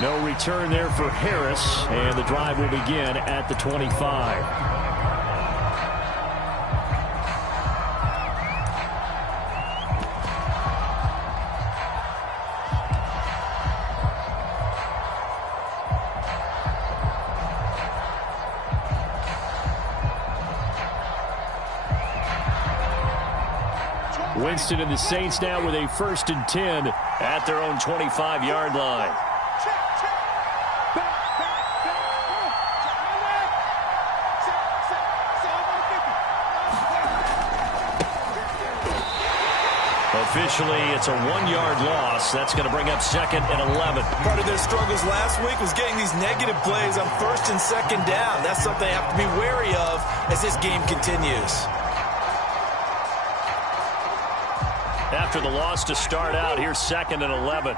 No return there for Harris, and the drive will begin at the 25. Winston and the Saints now with a 1st and 10 at their own 25-yard line. Officially, it's a 1-yard loss. That's going to bring up 2nd and 11. Part of their struggles last week was getting these negative plays on 1st and 2nd down. That's something they have to be wary of as this game continues. After the loss to start out, here's 2nd and 11.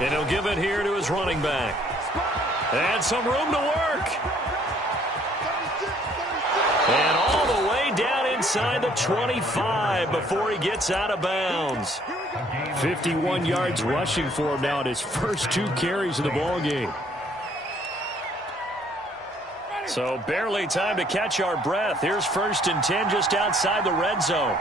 And he'll give it here to his running back. And some room to work. And all the way down inside the 25 before he gets out of bounds. 51 yards rushing for him now in his first 2 carries of the ball game. So barely time to catch our breath. Here's 1st and 10 just outside the red zone.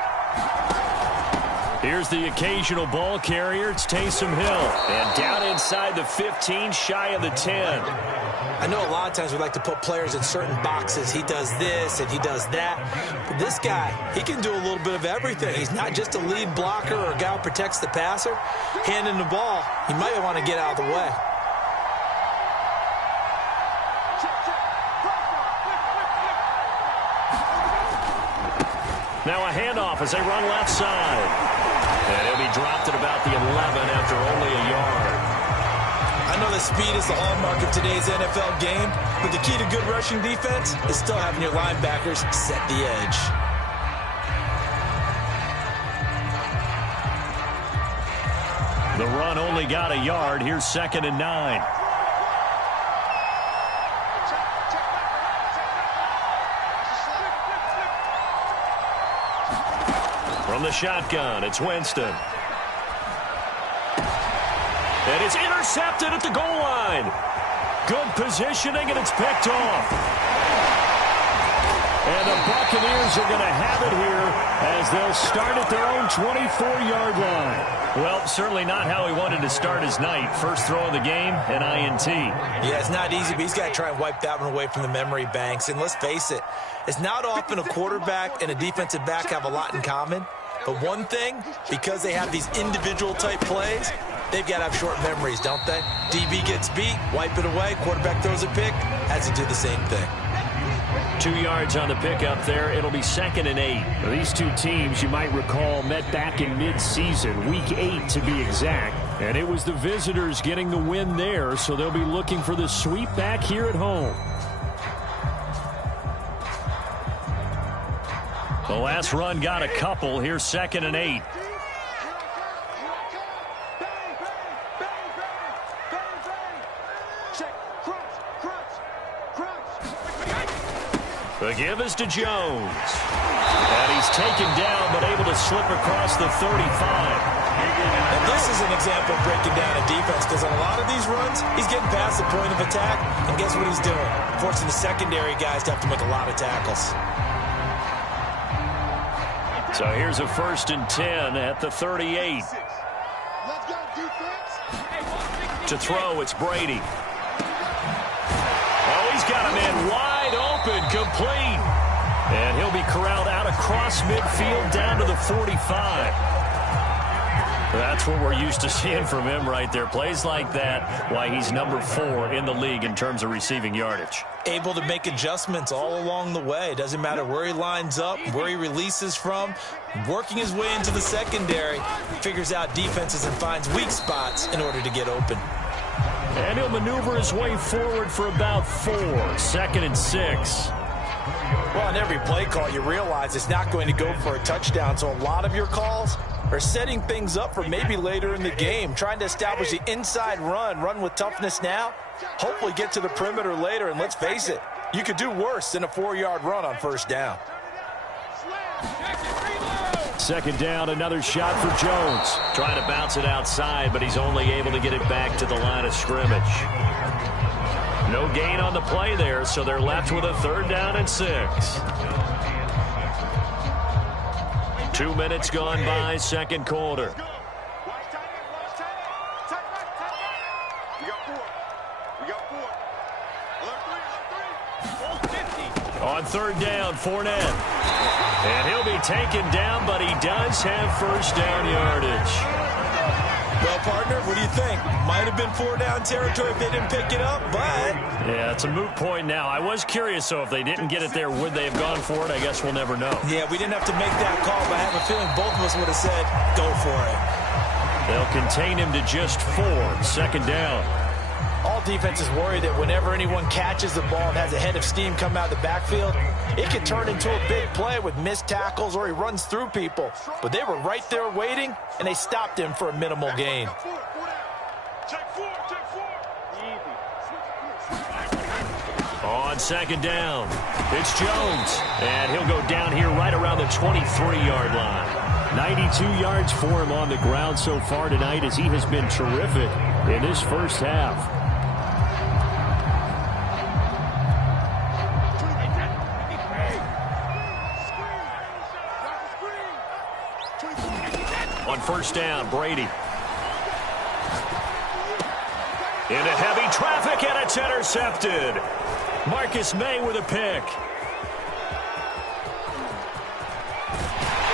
Here's the occasional ball carrier. It's Taysom Hill. And down inside the 15, shy of the 10. I know a lot of times we like to put players in certain boxes. He does this and he does that. But this guy, he can do a little bit of everything. He's not just a lead blocker or a guy who protects the passer. Handing the ball, he might want to get out of the way. Now a handoff as they run left side. And he'll be dropped at about the 11 after only a yard. I know that speed is the hallmark of today's NFL game, but the key to good rushing defense is still having your linebackers set the edge. The run only got a yard. Here's 2nd and 9. From the shotgun, it's Winston. And it's intercepted at the goal line. Good positioning, and it's picked off. And the Buccaneers are going to have it here as they'll start at their own 24-yard line. Well, certainly not how he wanted to start his night. First throw of the game, an INT. Yeah, it's not easy, but he's got to try and wipe that one away from the memory banks. And let's face it, it's not often a quarterback and a defensive back have a lot in common. But one thing, because they have these individual-type plays, they've got to have short memories, don't they? DB gets beat, wipe it away, quarterback throws a pick, has to do the same thing. 2 yards on the pickup there. It'll be 2nd and 8. These two teams, you might recall, met back in mid-season, week 8 to be exact. And it was the visitors getting the win there, so they'll be looking for the sweep back here at home. The last run got a couple. Here's 2nd and 8. The give is to Jones. And he's taken down, but able to slip across the 35. And this is an example of breaking down a defense, because on a lot of these runs, he's getting past the point of attack, and guess what he's doing? Forcing the secondary guys to have to make a lot of tackles. So here's a 1st and 10 at the 38. To throw, it's Brady. Oh, he's got a man wide open, complete. And he'll be corralled out across midfield down to the 45. That's what we're used to seeing from him right there. Plays like that, why he's number 4 in the league in terms of receiving yardage. Able to make adjustments all along the way. Doesn't matter where he lines up, where he releases from. Working his way into the secondary, figures out defenses and finds weak spots in order to get open. And he'll maneuver his way forward for about 4. 2nd and 6. Well, on every play call, you realize it's not going to go for a touchdown. So a lot of your calls are setting things up for maybe later in the game, trying to establish the inside run with toughness now, hopefully get to the perimeter later. And let's face it, you could do worse than a 4-yard run on 1st down. second down, another shot for Jones. Trying to bounce it outside, but he's only able to get it back to the line of scrimmage. No gain on the play there, so they're left with a 3rd down and 6. 2 minutes gone by, second quarter. On 3rd down, Fournette. And he'll be taken down, but he does have 1st down yardage. Well, partner, what do you think? Might have been 4-down territory if they didn't pick it up, but... Yeah, it's a moot point now. I was curious, so if they didn't get it there, would they have gone for it? I guess we'll never know. Yeah, we didn't have to make that call, but I have a feeling both of us would have said, go for it. They'll contain him to just 4, 2nd down. All defenses worry that whenever anyone catches the ball and has a head of steam come out of the backfield, it can turn into a big play with missed tackles or he runs through people. But they were right there waiting, and they stopped him for a minimal gain. On 2nd down, it's Jones. And he'll go down here right around the 23-yard line. 92 yards for him on the ground so far tonight as he has been terrific in this first half. On 1st down, Brady. Into heavy traffic, and it's intercepted. Marcus May with a pick.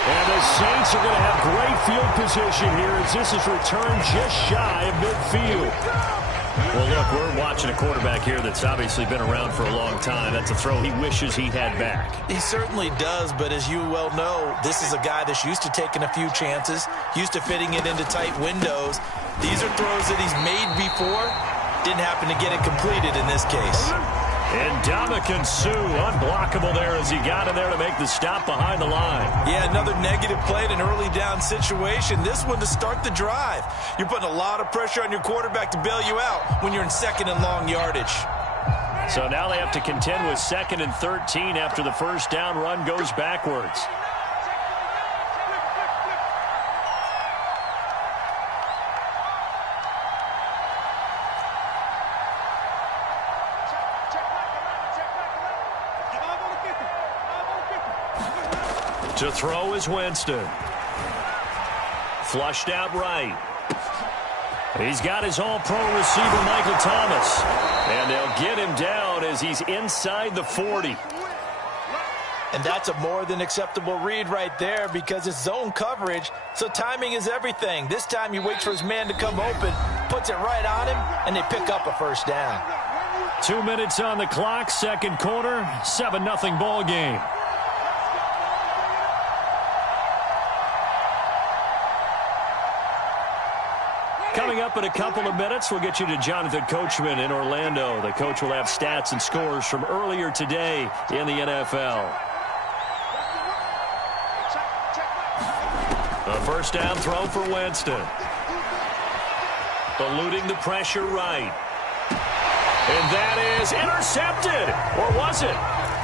And the Saints are going to have great field position here as this is returned just shy of midfield. Well, look, we're watching a quarterback here that's obviously been around for a long time. That's a throw he wishes he had back. He certainly does, but as you well know, this is a guy that's used to taking a few chances, used to fitting it into tight windows. These are throws that he's made before. Didn't happen to get it completed in this case. And Ndamukong Suh, unblockable there as he got in there to make the stop behind the line. Yeah, another negative play in an early down situation. This one to start the drive. You're putting a lot of pressure on your quarterback to bail you out when you're in 2nd and long yardage. So now they have to contend with 2nd and 13 after the 1st down run goes backwards. To throw is Winston. Flushed out right. He's got his all-pro receiver, Michael Thomas. And they'll get him down as he's inside the 40. And that's a more than acceptable read right there because it's zone coverage, so timing is everything. This time he waits for his man to come open, puts it right on him, and they pick up a 1st down. 2 minutes on the clock, second quarter, 7-0 ball game. Coming up in a couple of minutes, we'll get you to Jonathan Coachman in Orlando. The coach will have stats and scores from earlier today in the NFL. A 1st down throw for Winston. Eluding the pressure right. And that is intercepted. Or was it?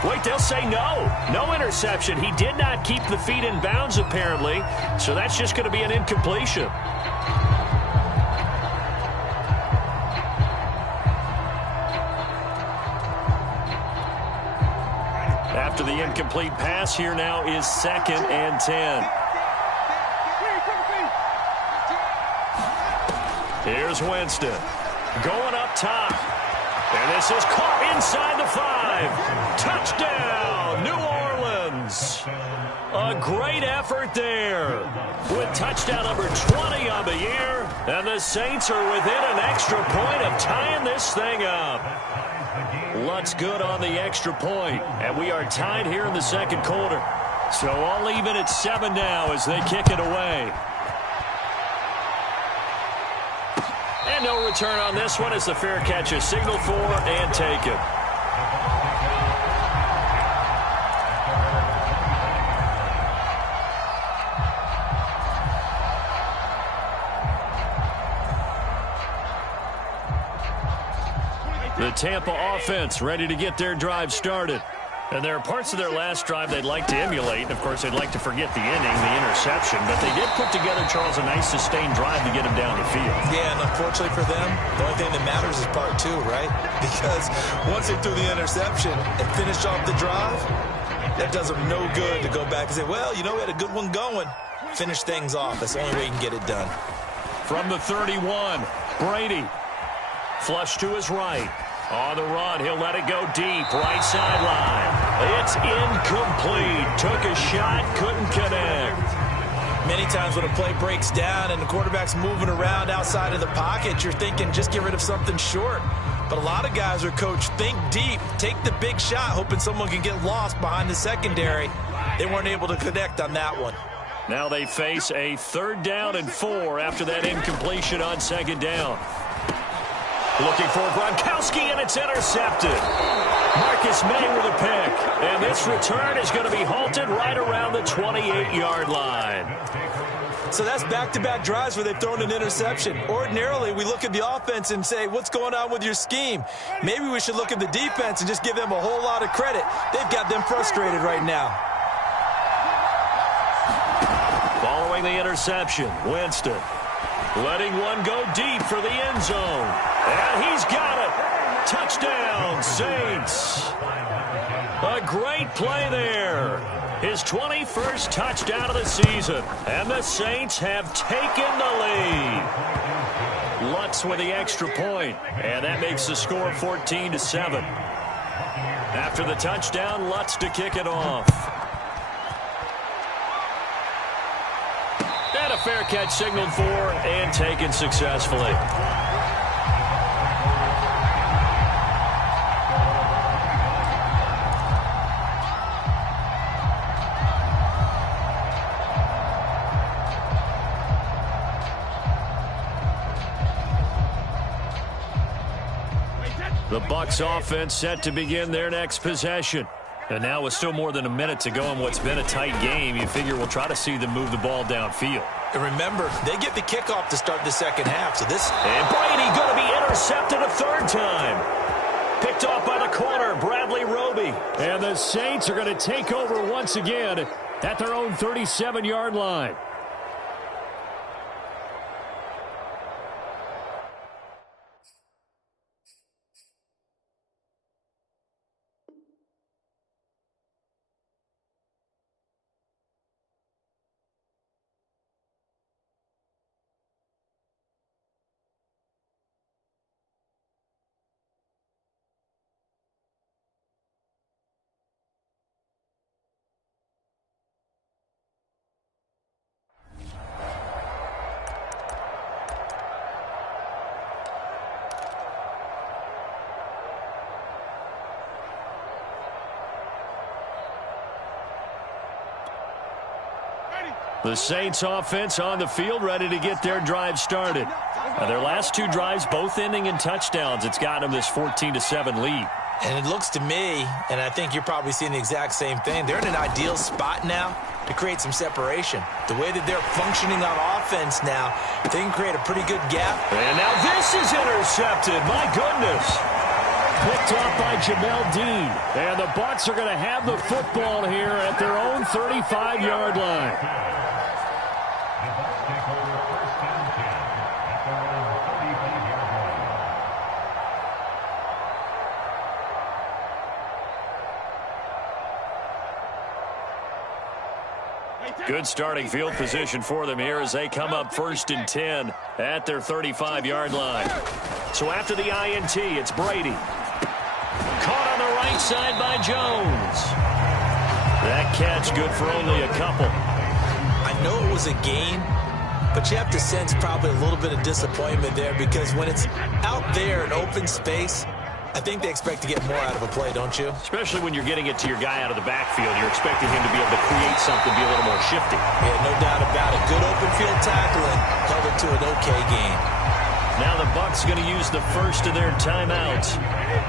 Wait, they'll say no. No interception. He did not keep the feet in bounds, apparently. So that's just going to be an incompletion. After the incomplete pass, here now is 2nd and 10. Here's Winston. Going up top. And this is caught inside the 5. Touchdown, New Orleans. A great effort there. With touchdown number 20 on the year. And the Saints are within an extra point of tying this thing up. Lutz good on the extra point, and we are tied here in the second quarter. So all even at 7 now as they kick it away. And no return on this one as the fair catch is signaled for and taken. The Tampa offense ready to get their drive started. And there are parts of their last drive they'd like to emulate. And, of course, they'd like to forget the inning, the interception. But they did put together, Charles, a nice sustained drive to get him down the field. Yeah, and unfortunately for them, the only thing that matters is part two, right? Because once they threw the interception and finished off the drive, that does them no good to go back and say, well, you know, we had a good one going. Finish things off. That's the only way you can get it done. From the 31, Brady. Flush to his right. On the run, he'll let it go deep. Right sideline. It's incomplete. Took a shot, couldn't connect. Many times when a play breaks down and the quarterback's moving around outside of the pocket, you're thinking just get rid of something short. But a lot of guys are coached, think deep, take the big shot, hoping someone can get lost behind the secondary. They weren't able to connect on that one. Now they face a 3rd down and 4 after that incompletion on 2nd down. Looking for Gronkowski, and it's intercepted. Marcus May with a pick. And this return is going to be halted right around the 28-yard line. So that's back-to-back drives where they've thrown an interception. Ordinarily, we look at the offense and say, what's going on with your scheme? Maybe we should look at the defense and just give them a whole lot of credit. They've got them frustrated right now. Following the interception, Winston letting one go deep for the end zone. And he's got it. Touchdown, Saints. A great play there. His 21st touchdown of the season. And the Saints have taken the lead. Lutz with the extra point. And that makes the score 14-7. After the touchdown, Lutz to kick it off. And a fair catch signaled for and taken successfully. The Bucs offense set to begin their next possession. And now with still more than a minute to go in what's been a tight game, you figure we'll try to see them move the ball downfield. And remember, they get the kickoff to start the second half. So this. And Brady going to be intercepted a 3rd time. Picked off by the corner, Bradley Roby. And the Saints are going to take over once again at their own 37-yard line. The Saints offense on the field, ready to get their drive started. Their last 2 drives, both ending in touchdowns. It's got them this 14-7 lead. And it looks to me, and I think you're probably seeing the exact same thing, they're in an ideal spot now to create some separation. The way that they're functioning on offense now, they can create a pretty good gap. And now this is intercepted. My goodness. Picked off by Jamel Dean. And the Bucs are going to have the football here at their own 35-yard line. Good starting field position for them here as they come up 1st and 10 at their 35-yard line. So after the INT, it's Brady. Caught on the right side by Jones. That catch good for only a couple. I know it was a gain, but you have to sense probably a little bit of disappointment there because when it's out there in open space, I think they expect to get more out of a play, don't you? Especially when you're getting it to your guy out of the backfield. You're expecting him to be able to create something, be a little more shifty. Yeah, no doubt about it. Good open field tackling held it to an okay game. Now the Bucs going to use the first of their timeouts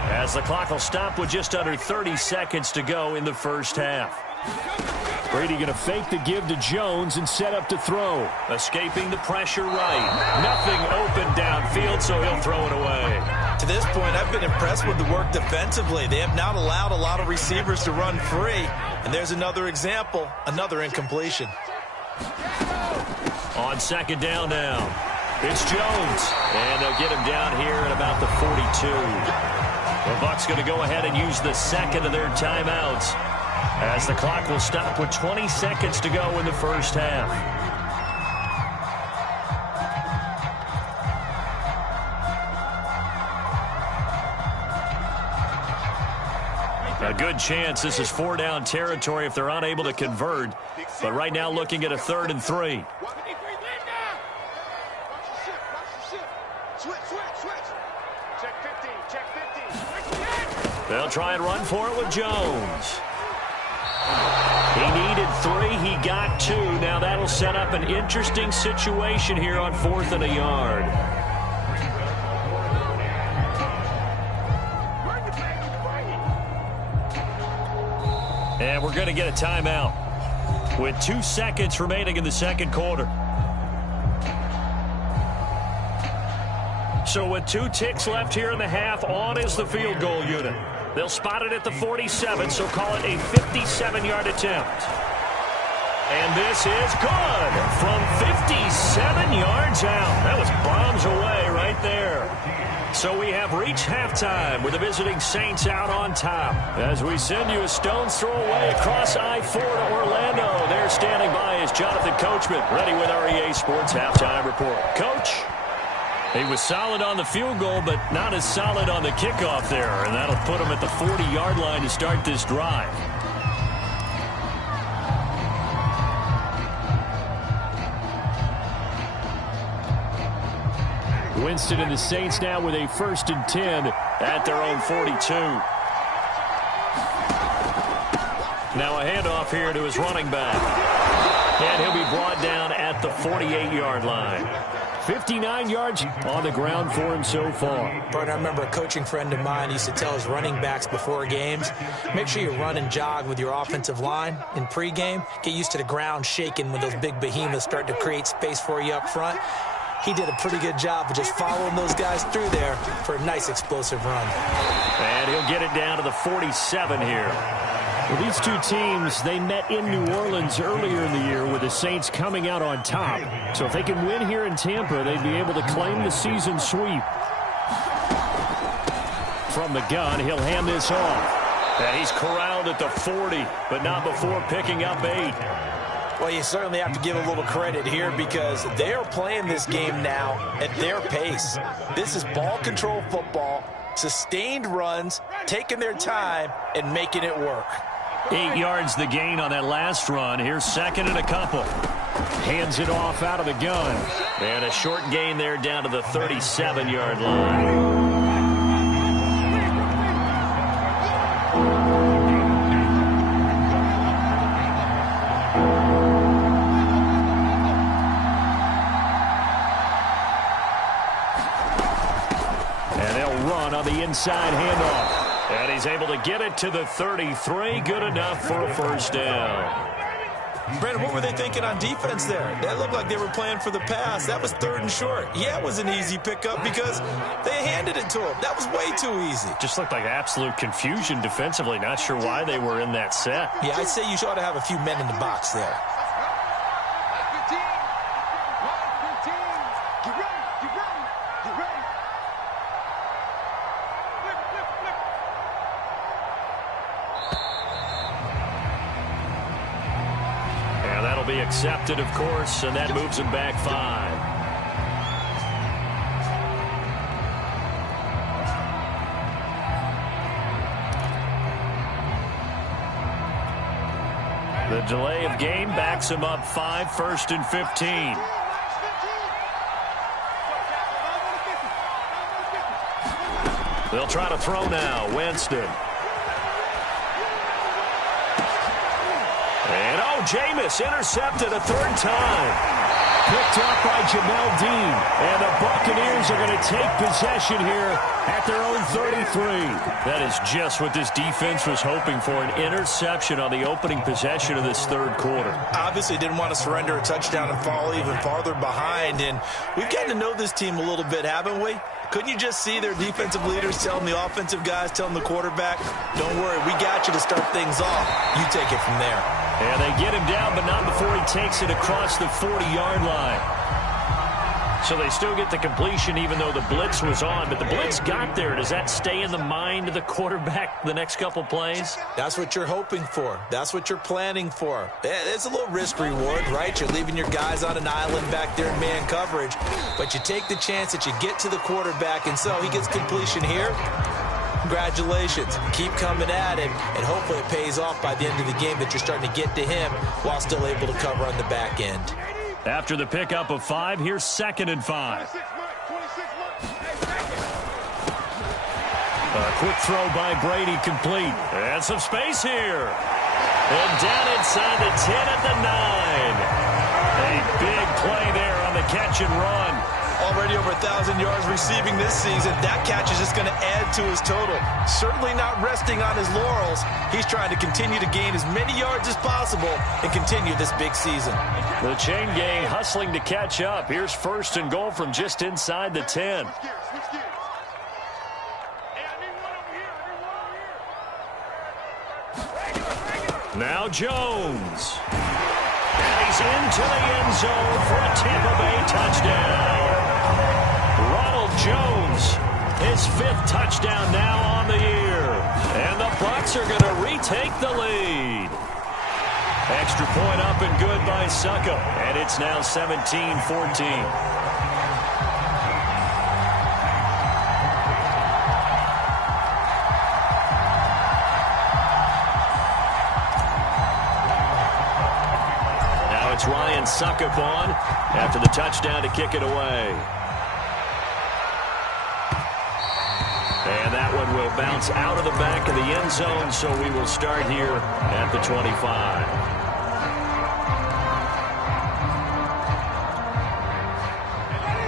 as the clock will stop with just under 30 seconds to go in the first half. Brady going to fake the give to Jones and set up to throw. Escaping the pressure right. Nothing open downfield, so he'll throw it away. To this point, I've been impressed with the work defensively. They have not allowed a lot of receivers to run free. And there's another example, another incompletion. On second down now, it's Jones. And they'll get him down here at about the 42. The Bucs going to go ahead and use the second of their timeouts, as the clock will stop with 20 seconds to go in the first half. A good chance this is 4-down territory if they're unable to convert. But right now looking at a 3rd and 3. They'll try and run for it with Jones. He needed 3. He got 2. Now that'll set up an interesting situation here on 4th and a yard. And we're going to get a timeout with 2 seconds remaining in the second quarter. So with 2 ticks left here in the half, on is the field goal unit. They'll spot it at the 47, so call it a 57-yard attempt. And this is good from 57 yards out. That was bombs away right there. So we have reached halftime with the visiting Saints out on top. As we send you a stone's throw away across I-4 to Orlando. There standing by is Jonathan Coachman, ready with our EA Sports Halftime Report. Coach? He was solid on the field goal, but not as solid on the kickoff there. And that'll put him at the 40-yard line to start this drive. Winston and the Saints now with a 1st and 10 at their own 42. Now a handoff here to his running back. And he'll be brought down at the 48-yard line. 59 yards on the ground for him so far. But I remember a coaching friend of mine used to tell his running backs before games, make sure you run and jog with your offensive line in pregame. Get used to the ground shaking when those big behemoths start to create space for you up front. He did a pretty good job of just following those guys through there for a nice explosive run. And he'll get it down to the 47 here. Well, these two teams, they met in New Orleans earlier in the year with the Saints coming out on top. So if they can win here in Tampa, they'd be able to claim the season sweep. From the gun, he'll hand this off. And he's corralled at the 40, but not before picking up 8. Well, you certainly have to give a little credit here because they are playing this game now at their pace. This is ball control football, sustained runs, taking their time, and making it work. 8 yards the gain on that last run. Here's 2nd and a couple. Hands it off out of the gun. And a short gain there down to the 37-yard line. Inside handoff. And he's able to get it to the 33. Good enough for a 1st down. Brandon, what were they thinking on defense there? That looked like they were playing for the pass. That was 3rd and short. Yeah, it was an easy pickup because they handed it to him. That was way too easy. Just looked like absolute confusion defensively. Not sure why they were in that set. Yeah, I'd say you ought to have a few men in the box there. Be accepted, of course, and that moves him back 5. The delay of game backs him up 5, 1st and 15. They'll try to throw now. Winston. And, Jameis intercepted a 3rd time. Picked up by Jamel Dean. And the Buccaneers are going to take possession here at their own 33. That is just what this defense was hoping for, an interception on the opening possession of this 3rd quarter. Obviously didn't want to surrender a touchdown and fall even farther behind. And we've gotten to know this team a little bit, haven't we? Couldn't you just see their defensive leaders telling the offensive guys, telling the quarterback, don't worry, we got you to start things off. You take it from there. And they get him down, but not before he takes it across the 40-yard line. So they still get the completion even though the blitz was on. But the blitz got there. Does that stay in the mind of the quarterback the next couple plays? That's what you're hoping for. That's what you're planning for. It's a little risk reward, right? You're leaving your guys on an island back there in man coverage. But you take the chance that you get to the quarterback, and so he gets completion here. Congratulations. Keep coming at him, and hopefully it pays off by the end of the game that you're starting to get to him while still able to cover on the back end. After the pickup of 5, here's 2nd and 5. A quick throw by Brady complete. And some space here. And down inside the 10 at the 9. A big play there on the catch and run. Already over 1,000 yards receiving this season. That catch is just going to add to his total. Certainly not resting on his laurels. He's trying to continue to gain as many yards as possible and continue this big season. The chain gang hustling to catch up. Here's 1st and goal from just inside the 10. Now Jones. And he's into the end zone for a Tampa Bay touchdown. Ronald Jones, his 5th touchdown now on the year. And the Bucs are going to retake the lead. Extra point up and good by Succop. And it's now 17-14. It's Ryan Succop on after the touchdown to kick it away. And that one will bounce out of the back of the end zone, so we will start here at the 25.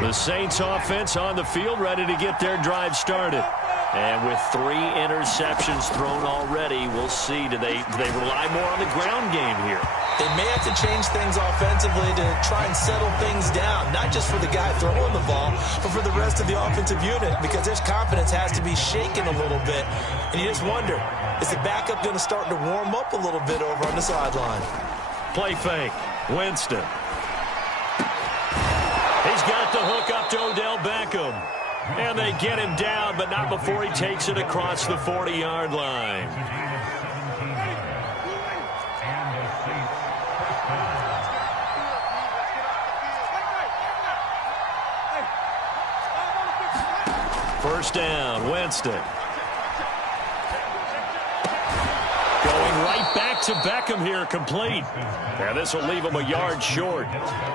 The Saints offense on the field, ready to get their drive started. And with 3 interceptions thrown already, we'll see. Do they rely more on the ground game here? They may have to change things offensively to try and settle things down, not just for the guy throwing the ball, but for the rest of the offensive unit, because his confidence has to be shaken a little bit. And you just wonder, is the backup going to start to warm up a little bit over on the sideline? Play fake. Winston. He's got the hook up to Odell Beckham. And they get him down, but not before he takes it across the 40-yard line. First down, Winston. Going right back to Beckham here, complete. And this will leave him a yard short.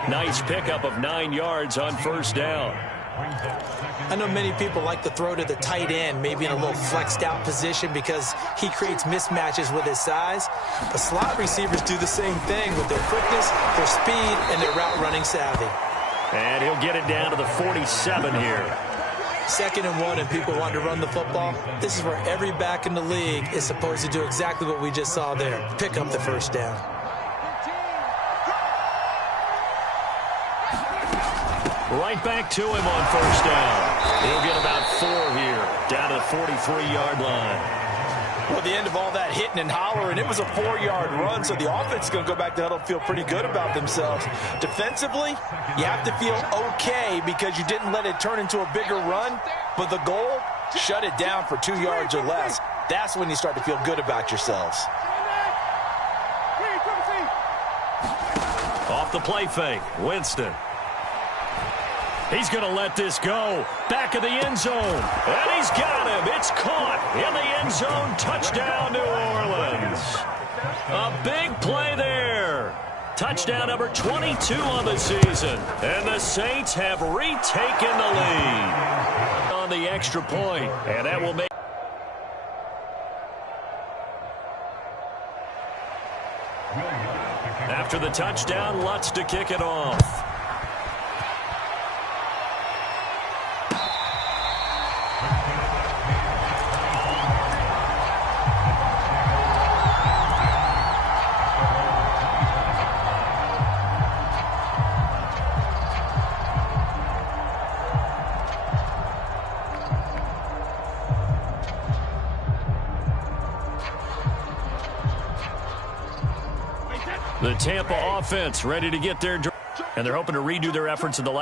Nice pickup of 9 yards on first down. I know many people like to throw to the tight end, maybe in a little flexed out position because he creates mismatches with his size. But slot receivers do the same thing with their quickness, their speed, and their route running savvy. And he'll get it down to the 47 here. 2nd and 1 and people want to run the football. This is where every back in the league is supposed to do exactly what we just saw there. Pick up the first down. Right back to him on first down. He'll get about 4 here, down to the 43-yard line. Well, the end of all that hitting and hollering, it was a 4-yard run, so the offense is going to go back to huddle and feel pretty good about themselves. Defensively, you have to feel okay because you didn't let it turn into a bigger run, but the goal, shut it down for 2 yards or less. That's when you start to feel good about yourselves. Off the play fake, Winston. He's going to let this go. Back of the end zone. And he's got him. It's caught in the end zone. Touchdown, New Orleans. A big play there. Touchdown number 22 on the season. And the Saints have retaken the lead on the extra point. And that will make... After the touchdown, Lutz to kick it off. The Tampa offense ready to get their, and they're hoping to redo their efforts in the last.